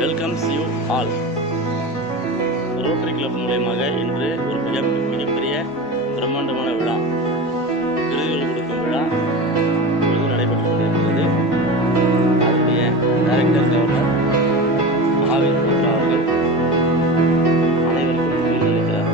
Welcomes you all. Rotary club மூலயமாக இன்று ஒரு மிகப்பெரிய பிரம்மாண்டமான விழா, விருதுகள் கொடுக்கும் விழா இப்பொழுது நடைபெற்று கொண்டிருக்கிறது. அதனுடைய டைரக்டர் கவர்னர் மகாவீர் கோத்ரா அவர்கள் அனைவருக்கும் விருந்தளிக்கிறார்.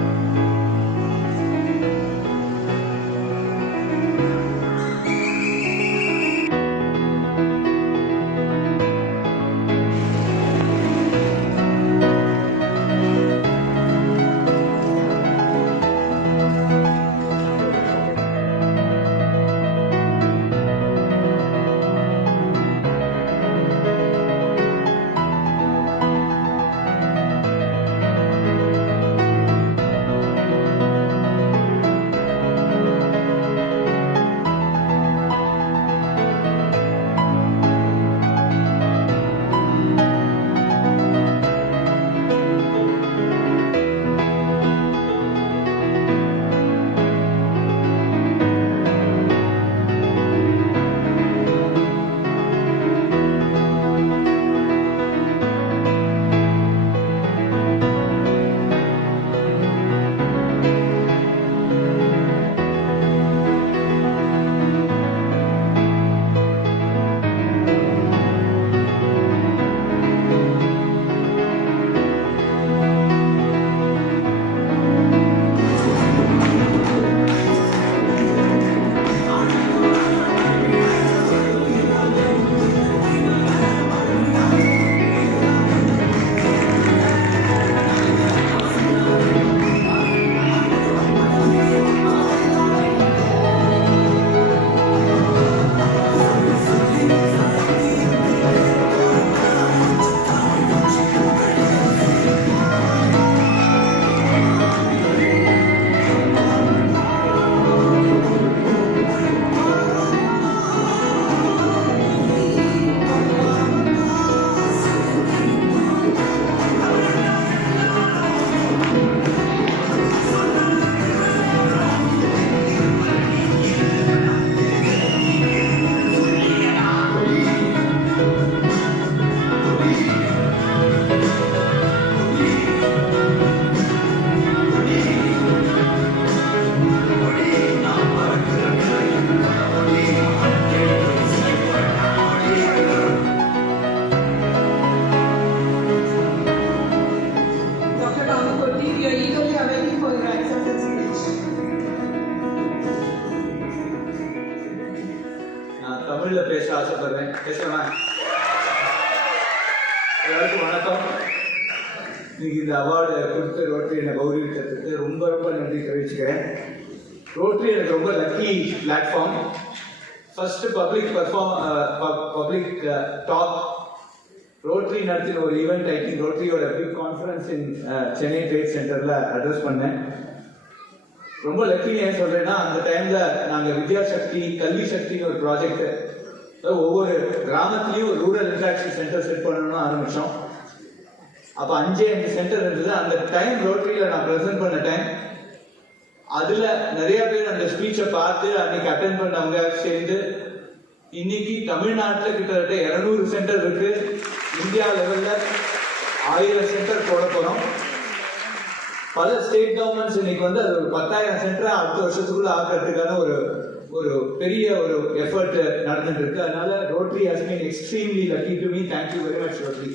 தமிழ்ல பேச ஆசைப்படுறேன். பேசலாம். எல்லாருக்கும் வணக்கம். இன்னைக்கு இந்த அவார்டு கொடுத்து ரோட்டரி என்னை கௌரவித்ததுக்கு ரொம்ப ரொம்ப நன்றி தெரிவிச்சுக்கிறேன். ரோட்டரி எனக்கு ரொம்ப lucky platform. First public talk Rotary நடத்தின ஒரு ஈவெண்ட். ஐ திங்க் ரோட்டரியோட big conference in Chennai trade சென்டர்ல அட்ரஸ் பண்ணேன். ரொம்ப லக்கின்னு ஏன் சொல்றேன்னா, அந்த டைம்ல நாங்க வித்யா சக்தி கல்வி சக்தின்னு ஒரு ப்ராஜெக்ட் ஒவ்வொரு கிராமத்திலையும் ஒரு ரூரல் இன்ட்ராக்ஷன் சென்டர் செட் பண்ணணும்னு ஆரம்பிச்சோம். அப்ப 5 சென்டர் இருந்தது. அந்த டைம் ரோட்டரியில நான் பிரசன்ட் பண்ண டைம். அதுல நிறைய பேர் அந்த ஸ்பீச்சை பார்த்து அன்னைக்கு அட்டென்ட் பண்ணவங்க சேர்ந்து இன்னைக்கு தமிழ்நாட்டில் கிட்டத்தட்ட 200 சென்டர் இருக்கு. இந்தியா லெவல்ல 1000 சென்டர் போட போறோம். பல ஸ்டேட் கவர்மெண்ட்ஸ் இன்னைக்கு அது ஒரு 10,000 சென்டரை அடுத்த வருஷத்துக்குள்ள ஆக்கிறதுக்கான ஒரு பெரிய ஒரு எஃபர்ட் நடந்துட்டு இருக்கு. அதனால rotary has been extremely lucky to me. Thank you very much rotary.